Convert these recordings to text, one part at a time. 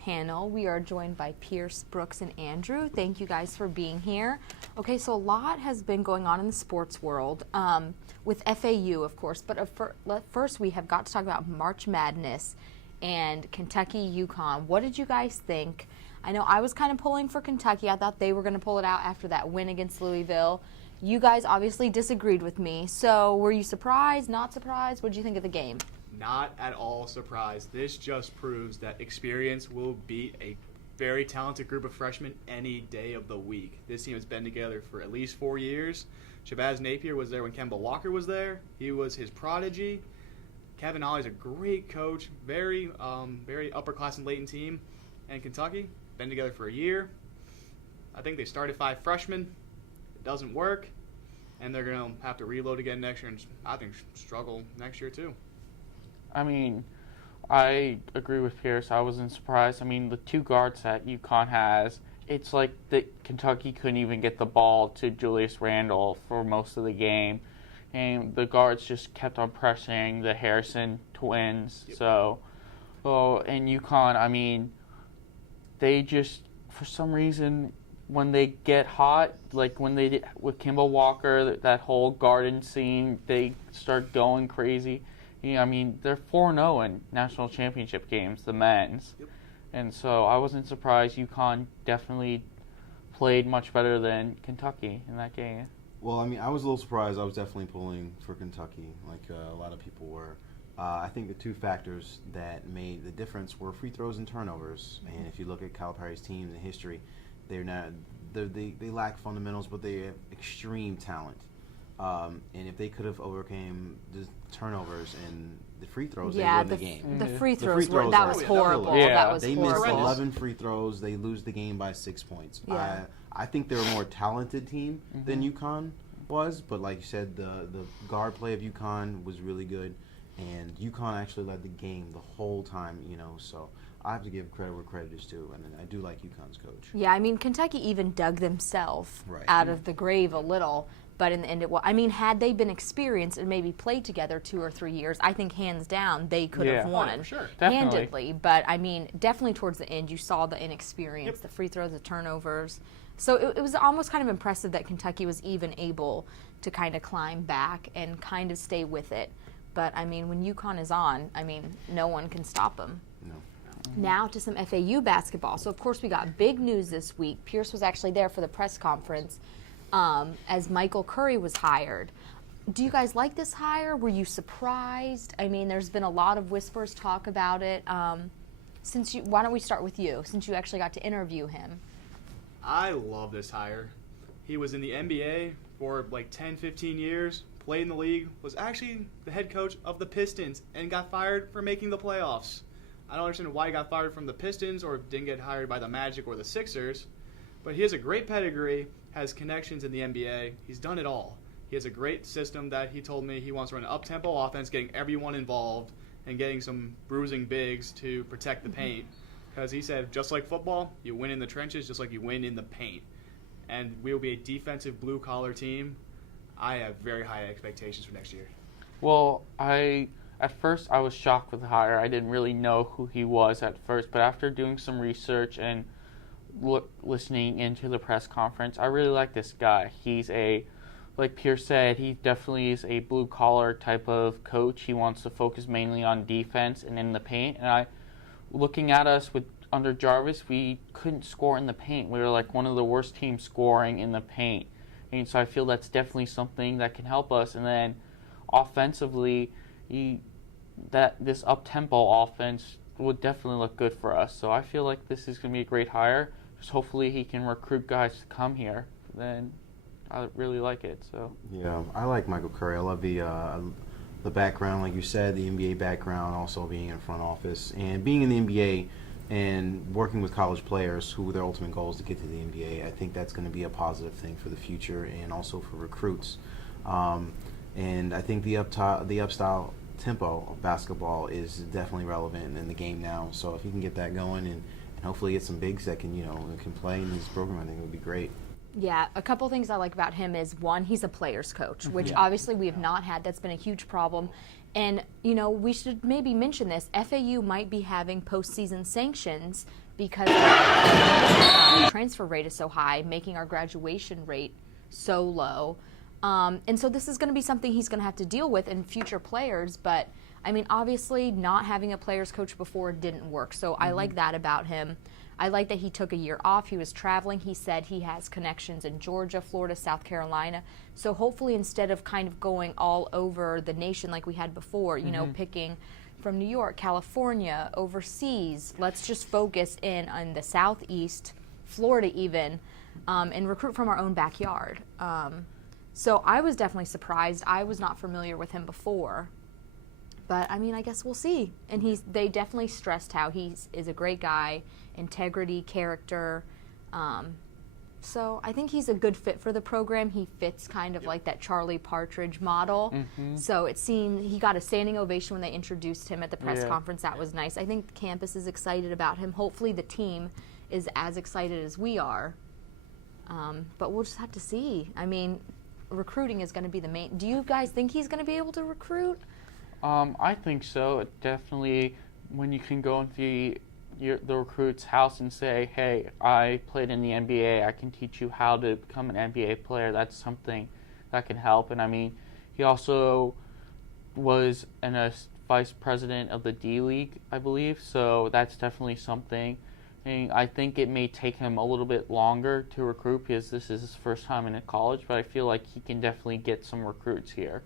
panel. We are joined by Pierce, Brooks, and Andrew. Thank you guys for being here. Okay, so a lot has been going on in the sports world with FAU, of course, but first we have got to talk about March Madness and Kentucky, UConn. What did you guys think? I know I was kind of pulling for Kentucky. I thought they were going to pull it out after that win against Louisville. You guys obviously disagreed with me. So were you surprised, not surprised? What did you think of the game? Not at all surprised. This just proves that experience will beat a very talented group of freshmen any day of the week. This team has been together for at least 4 years. Shabazz Napier was there when Kemba Walker was there. He was his prodigy. Kevin Ollie's a great coach, very upper class and latent team. And Kentucky, been together for a year. I think they started 5 freshmen. It doesn't work. And they're going to have to reload again next year and I think struggle next year too. I mean, I agree with Pierce. I wasn't surprised. I mean, the 2 guards that UConn has, it's like Kentucky couldn't even get the ball to Julius Randle for most of the game. And the guards just kept on pressuring the Harrison twins. Yep. And UConn, I mean, they just, for some reason, when they get hot, like when they did with Kemba Walker, that whole garden scene, they start going crazy. I mean, they're 4-0 in national championship games, the men's. Yep. And so I wasn't surprised. UConn definitely played much better than Kentucky in that game. Well, I mean, I was a little surprised. I was definitely pulling for Kentucky, like a lot of people were. I think the 2 factors that made the difference were free throws and turnovers. And if you look at Calipari's team in history, they lack fundamentals, but they have extreme talent. And if they could have overcame the turnovers and the free throws, they win the game. The free throws that was horrible. Yeah. That was they horrible. missed 11 free throws. They lose the game by 6 points. Yeah. I think they're a more talented team than UConn was, but like you said, the guard play of UConn was really good, and UConn actually led the game the whole time, so I have to give credit where credit is due, and I do like UConn's coach. Yeah, I mean, Kentucky even dug themselves out of the grave a little, but in the end, had they been experienced and maybe played together 2 or 3 years, I think hands down they could have won for sure. handedly. But I mean, definitely towards the end, you saw the inexperience, the free throws, the turnovers. So it was almost kind of impressive that Kentucky was even able to kind of climb back and kind of stay with it. But I mean, when UConn is on, I mean, no one can stop them. No. Now to some FAU basketball. So, of course, we got big news this week. Pierce was actually there for the press conference as Michael Curry was hired. Do you guys like this hire? Were you surprised? I mean, there's been a lot of whispers talk about it. Why don't we start with you, since you actually got to interview him? I love this hire. He was in the NBA for like 10, 15 years, played in the league, was actually the head coach of the Pistons, and got fired for making the playoffs. I don't understand why he got fired from the Pistons or didn't get hired by the Magic or the Sixers, but he has a great pedigree, has connections in the NBA. He's done it all. He has a great system that he told me he wants to run an up-tempo offense, getting everyone involved and getting some bruising bigs to protect the paint. Because he said, just like football, you win in the trenches just like you win in the paint. And we will be a defensive blue-collar team. I have very high expectations for next year. Well, at first I was shocked with the hire. I didn't really know who he was at first, but after doing some research and listening into the press conference, I really like this guy. He's like Pierce said, he definitely is a blue-collar type of coach. He wants to focus mainly on defense and in the paint. And looking at us under Jarvis, we couldn't score in the paint. We were like one of the worst teams scoring in the paint. And so I feel that's definitely something that can help us. And then offensively, this up-tempo offense would definitely look good for us. So I feel like this is going to be a great hire. Just hopefully he can recruit guys to come here. Then I really like it. So yeah, I like Michael Curry. I love the background, like you said, the NBA background, also being in front office and being in the NBA and working with college players who their ultimate goal is to get to the NBA. I think that's going to be a positive thing for the future and also for recruits. And I think the upstyle tempo of basketball is definitely relevant in the game now. So if you can get that going and hopefully get some bigs that can play in this program, I think it would be great. Yeah, a couple things I like about him is, one, he's a player's coach, which obviously we have not had. That's been a huge problem. And, we should maybe mention this. FAU might be having postseason sanctions because the transfer rate is so high, making our graduation rate so low. And so this is going to be something he's going to have to deal with in future players. But, I mean, obviously not having a players coach before didn't work. So I like that about him. I like that he took a year off. He was traveling. He said he has connections in Georgia, Florida, South Carolina. So hopefully instead of kind of going all over the nation like we had before, you know, picking from New York, California, overseas, let's just focus in on the Southeast, Florida even, and recruit from our own backyard. So I was definitely surprised. I was not familiar with him before. But, I mean, I guess we'll see. And they definitely stressed how he is a great guy, integrity, character. So I think he's a good fit for the program. He fits kind of like that Charlie Partridge model. So it seemed he got a standing ovation when they introduced him at the press conference. That was nice. I think the campus is excited about him. Hopefully the team is as excited as we are. But we'll just have to see. I mean, recruiting is going to be the main. Do you guys think he's going to be able to recruit? I think so. It definitely, when you can go into the recruit's house and say, hey, I played in the NBA, I can teach you how to become an NBA player, that's something that can help. And I mean, he also was a vice president of the D League, I believe, so that's definitely something. And I think it may take him a little bit longer to recruit because this is his first time in a college, but I feel like he can definitely get some recruits here.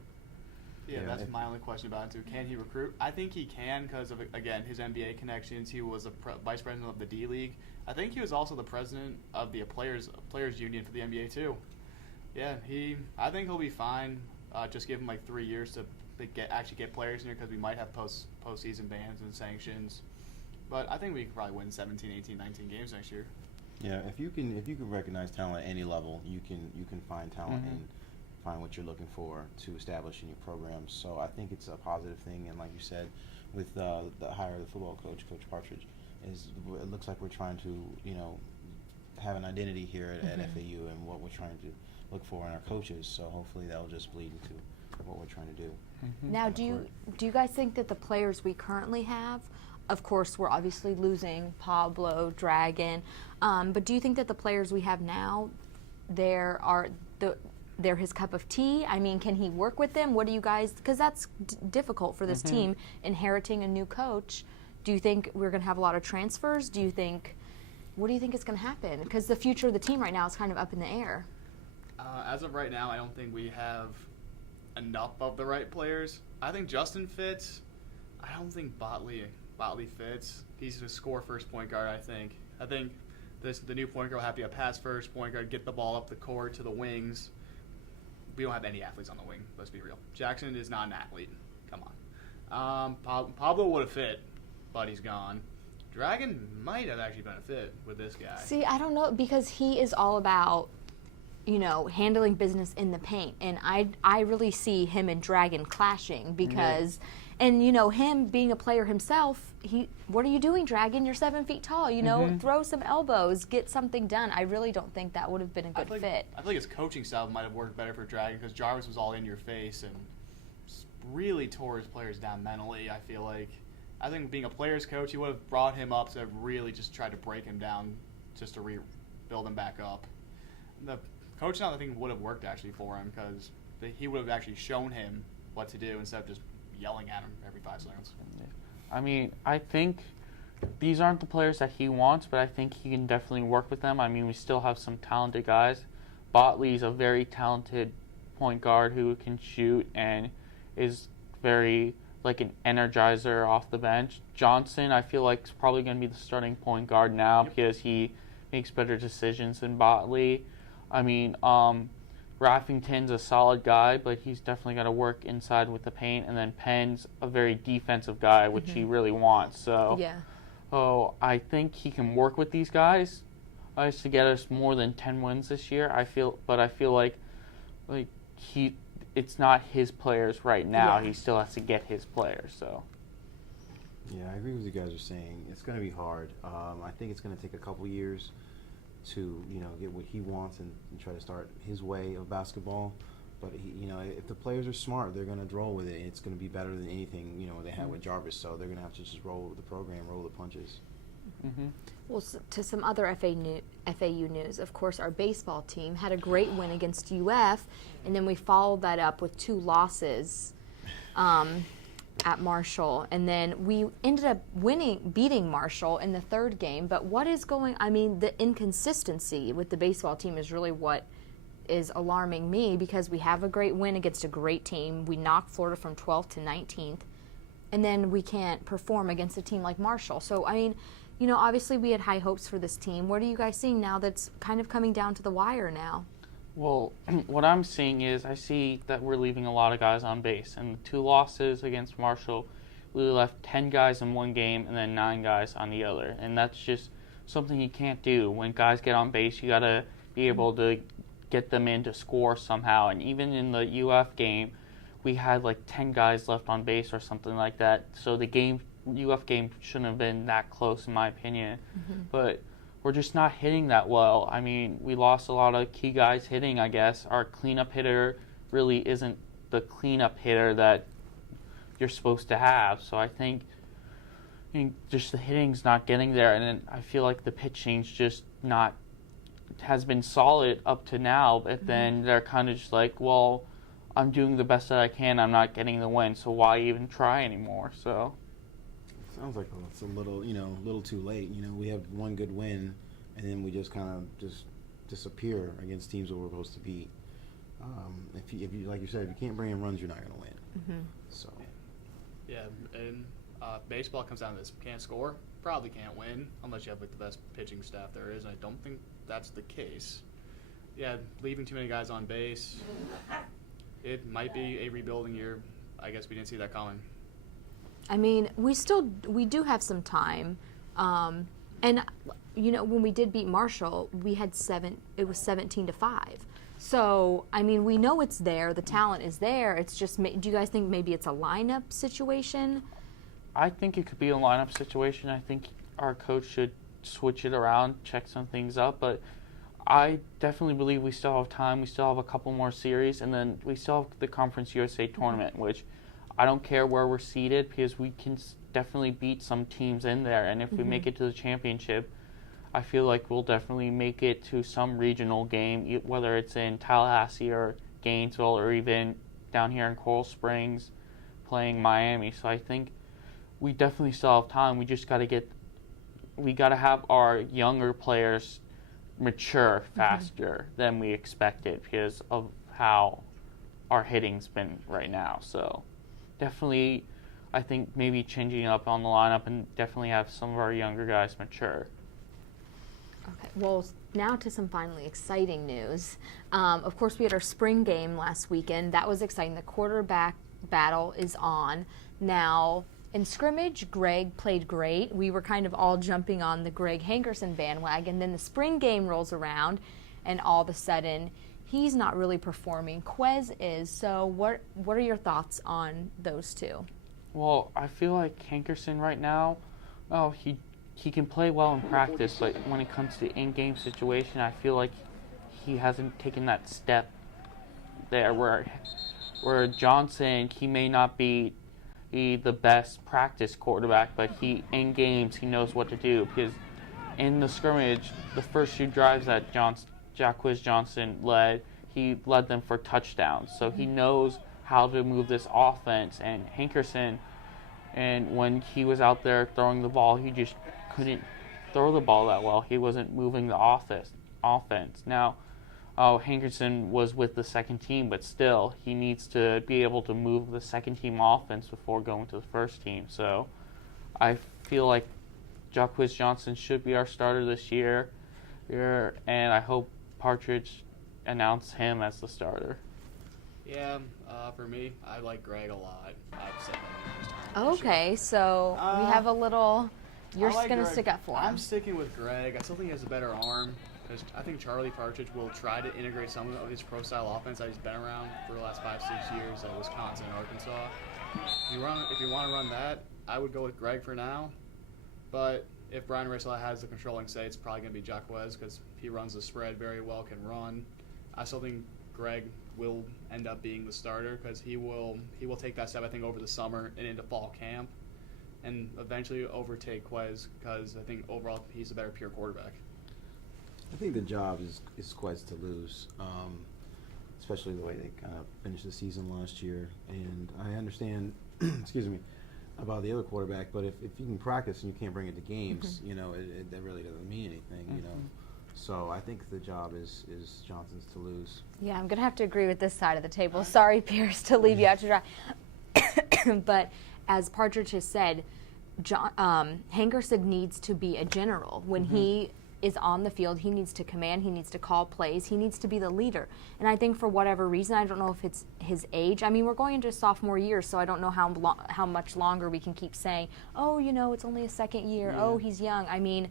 Yeah, that's my only question about him, too. Can he recruit? I think he can because of, again, his NBA connections. He was a vice president of the D League. I think he was also the president of the players union for the NBA, too. Yeah, I think he'll be fine. Just give him like 3 years to actually get players in here because we might have postseason bans and sanctions. But I think we could probably win 17, 18, 19 games next year. Yeah, if you can recognize talent at any level, you can find talent and find what you're looking for to establish in your programs. So I think it's a positive thing. And like you said, with the hire of the football coach, Coach Partridge, it looks like we're trying to have an identity here at FAU and what we're trying to look for in our coaches. So hopefully that'll just bleed into what we're trying to do. Now, do you guys think that the players we currently have, of course, we're obviously losing Pablo, Dragon, but do you think that the players we have now, they're his cup of tea? I mean, can he work with them? What do you guys, because that's difficult for this team, inheriting a new coach. Do you think we're going to have a lot of transfers? What do you think is going to happen? Because the future of the team right now is kind of up in the air. As of right now, I don't think we have enough of the right players. I think Justin fits. I don't think Botley fits. He's a score first point guard, I think. I think the new point guard will have to be a pass first point guard, get the ball up the court to the wings. We don't have any athletes on the wing, let's be real. Jackson is not an athlete. Come on. Pablo would have fit, but he's gone. Dragon might have actually been a fit with this guy. See, I don't know, because he is all about, handling business in the paint. And I really see him and Dragon clashing because, and, him being a player himself, what are you doing, Dragon? You're 7 feet tall, throw some elbows, get something done. I really don't think that would have been a good fit. I feel like his coaching style might have worked better for Dragon because Jarvis was all in your face and really tore his players down mentally, I feel like. I think being a player's coach, he would have brought him up to really just try to break him down just to rebuild him back up. The coach style, I think, would have worked actually for him because he would have actually shown him what to do instead of just yelling at him every 5 seconds. I mean, I think these aren't the players that he wants, but I think he can definitely work with them. I mean, we still have some talented guys. Botley's a very talented point guard who can shoot and is very like an energizer off the bench. Johnson, I feel like, is probably going to be the starting point guard now because he makes better decisions than Botley. I mean, Raffington's a solid guy, but he's definitely got to work inside with the paint. And then Penn's a very defensive guy, which he really wants. So, I think he can work with these guys to get us more than 10 wins this year. I feel like it's not his players right now. He still has to get his players. So. Yeah, I agree with what you guys are saying. It's going to be hard. I think it's going to take a couple years to get what he wants and try to start his way of basketball. But if the players are smart, they're going to roll with it. It's going to be better than anything they had with Jarvis. So they're going to have to just roll with the program, roll the punches. Hmm. Well, to some other FAU news, of course, our baseball team had a great win against UF, and then we followed that up with 2 losses at Marshall, and then we ended up beating Marshall in the 3rd game. But what is the inconsistency with the baseball team is really what is alarming me, because we have a great win against a great team. We knocked Florida from 12th to 19th, and then we can't perform against a team like Marshall. So, obviously we had high hopes for this team. What are you guys seeing now that's kind of coming down to the wire now? Well, what I'm seeing is I see that we're leaving a lot of guys on base. And the 2 losses against Marshall, we left 10 guys in one game and then 9 guys on the other. And that's just something you can't do. When guys get on base, you got to be able to get them in to score somehow. And even in the UF game, we had like 10 guys left on base or something like that. So the UF game shouldn't have been that close, in my opinion. Mm-hmm. But we're just not hitting that well. I mean, we lost a lot of key guys hitting, I guess. Our cleanup hitter really isn't the cleanup hitter that you're supposed to have. So I think just the hitting's not getting there. And then I feel like the pitching's just not has been solid up to now. But then they're kind of just like, well, I'm doing the best that I can. I'm not getting the win, so why even try anymore? So Sounds like it's a little too late. We have one good win, and then we just kind of just disappear against teams that we're supposed to beat. If you like you said, if you can't bring in runs, you're not going to win. Mm-hmm. So. Yeah, and baseball comes down to this: can't score, probably can't win unless you have like the best pitching staff there is. And I don't think that's the case. Yeah, leaving too many guys on base. It might be a rebuilding year. I guess we didn't see that coming. I mean, we do have some time, and when we did beat Marshall, we had 7. It was 17-5. So I mean, we know it's there. The talent is there. It's just, do you guys think maybe it's a lineup situation? I think it could be a lineup situation. I think our coach should switch it around, check some things up. But I definitely believe we still have time. We still have a couple more series, and then we still have the Conference USA tournament, which I don't care where we're seated because we can definitely beat some teams in there. And if we make it to the championship, I feel like we'll definitely make it to some regional game, whether it's in Tallahassee or Gainesville or even down here in Coral Springs playing Miami. So I think we definitely still have time. We just got to have our younger players mature faster than we expected because of how our hitting's been right now. So definitely, I think maybe changing up on the lineup and definitely have some of our younger guys mature. Okay, well, now to some finally exciting news. Of course, we had our spring game last weekend. That was exciting. The quarterback battle is on. Now, in scrimmage, Greg played great. We were kind of all jumping on the Greg Hankerson bandwagon. Then the spring game rolls around, and all of a sudden, he's not really performing. Quez is. So what are your thoughts on those two? Well, I feel like Hankerson right now, he can play well in practice, but when it comes to in-game situation, I feel like he hasn't taken that step there where Johnson, he may not be the best practice quarterback, but in games he knows what to do, because in the scrimmage, the first 2 drives that Jacquizz Johnson led, he led them for touchdowns. So he knows how to move this offense, and Hankerson, and when he was out there throwing the ball, he just couldn't throw the ball that well. He wasn't moving the offense. Now, Hankerson was with the second team, but still, he needs to be able to move the second team offense before going to the first team. So I feel like Jacquizz Johnson should be our starter this year, and I hope Partridge announce him as the starter. Yeah, for me, I like Greg a lot. I've said that numerous times. Okay, so we have a little. You're I like going to Greg. stick up for him. I'm sticking with Greg. I still think he has a better arm. Because I think Charlie Partridge will try to integrate some of his pro-style offense that he's been around for the last 5-6 years at Wisconsin and Arkansas. If you want to run that, I would go with Greg for now. But if Brian Racela has the controlling say, it's probably going to be Jacquizz because he runs the spread very well, can run. I still think Greg will end up being the starter because he will take that step, I think, over the summer and into fall camp. and eventually overtake Quez because I think overall he's a better pure quarterback. I think the job is Quez to lose, especially the way they kind of finished the season last year. And I understand, excuse me, about the other quarterback, but if you can practice and you can't bring it to games, you know, that really doesn't mean anything, you know. So I think the job is Johnson's to lose. Yeah, I'm going to have to agree with this side of the table. Sorry, Pierce, to leave you out to dry. But as Partridge has said, Hankerson needs to be a general. When he is on the field, he needs to command, he needs to call plays, he needs to be the leader. And I think for whatever reason, I don't know if it's his age. I mean, we're going into sophomore year, so I don't know how much longer we can keep saying, oh, you know, it's only a second year, oh, he's young. I mean,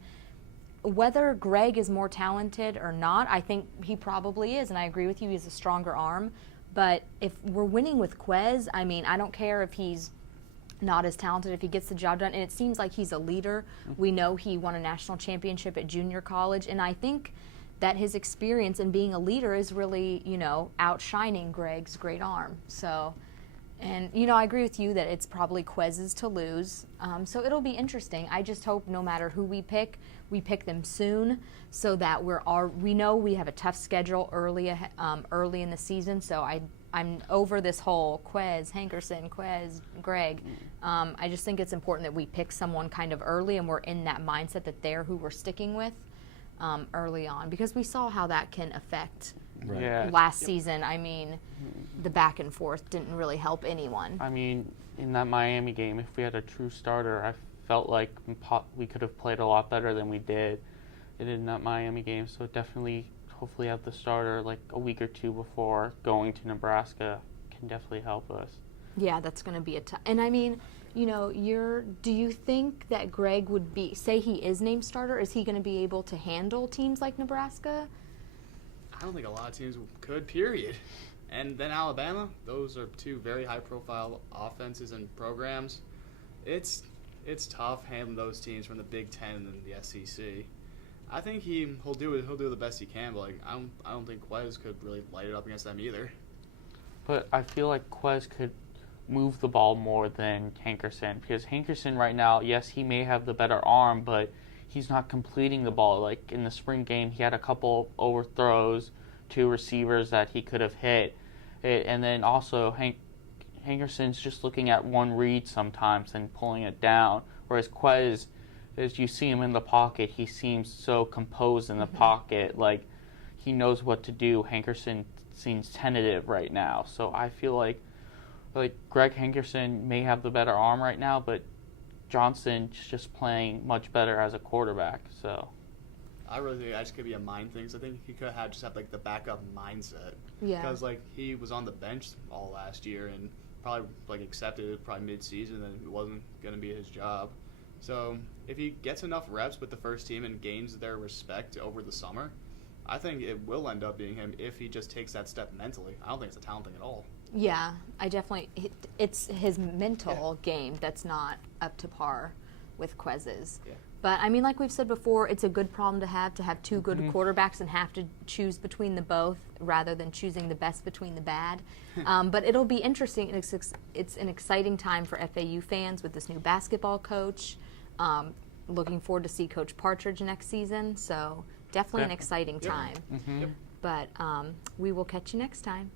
whether Greg is more talented or not, I think he probably is, and I agree with you, he has a stronger arm. But if we're winning with Quez, I mean, I don't care if he's not as talented, if he gets the job done. And it seems like he's a leader. We know he won a national championship at junior college, and I think that his experience in being a leader is really, you know, outshining Greg's great arm. So, and, you know, I agree with you that it's probably Quez's to lose. So it'll be interesting. I just hope no matter who we pick them soon so that we know we have a tough schedule early in the season. So I'm over this whole Quez, Hankerson, Quez, Greg. I just think it's important that we pick someone kind of early and we're in that mindset that they're who we're sticking with early on, because we saw how that can affect last season. I mean, the back and forth didn't really help anyone. I mean, in that Miami game, if we had a true starter, I felt like we could have played a lot better than we did in that Miami game. So definitely, hopefully have the starter like a week or two before going to Nebraska can definitely help us. Yeah, that's going to be and I mean, you know, do you think that Greg would say he is named starter, is he going to be able to handle teams like Nebraska? I don't think a lot of teams could, period. And then Alabama, those are two very high-profile offenses and programs. It's tough handling those teams from the Big Ten and the SEC. I think he'll do the best he can, but like I don't think Quez could really light it up against them either. But I feel like Quez could move the ball more than Hankerson, because Hankerson right now, yes, he may have the better arm, but he's not completing the ball. Like in the spring game, he had a couple overthrows to receivers that he could have hit. And then also Hankerson's just looking at one read sometimes and pulling it down, whereas Quez, as you see him in the pocket, he seems so composed in the pocket, like he knows what to do. Hankerson seems tentative right now, so I feel like Greg Hankerson may have the better arm right now, but Johnson's just playing much better as a quarterback. So I really think that just could be a mind thing. So I think he could have like the backup mindset. Yeah. Because like he was on the bench all last year and probably like accepted it probably mid-season that it wasn't going to be his job. So if he gets enough reps with the first team and gains their respect over the summer, I think it will end up being him if he just takes that step mentally. I don't think it's a talent thing at all. Yeah, it's his mental game that's not up to par with Quez's. Yeah. But, I mean, like we've said before, it's a good problem to have two good quarterbacks and have to choose between the both rather than choosing the best between the bad. But it'll be interesting. It's an exciting time for FAU fans with this new basketball coach. Looking forward to see Coach Partridge next season. So definitely an exciting time. Yep. But we will catch you next time.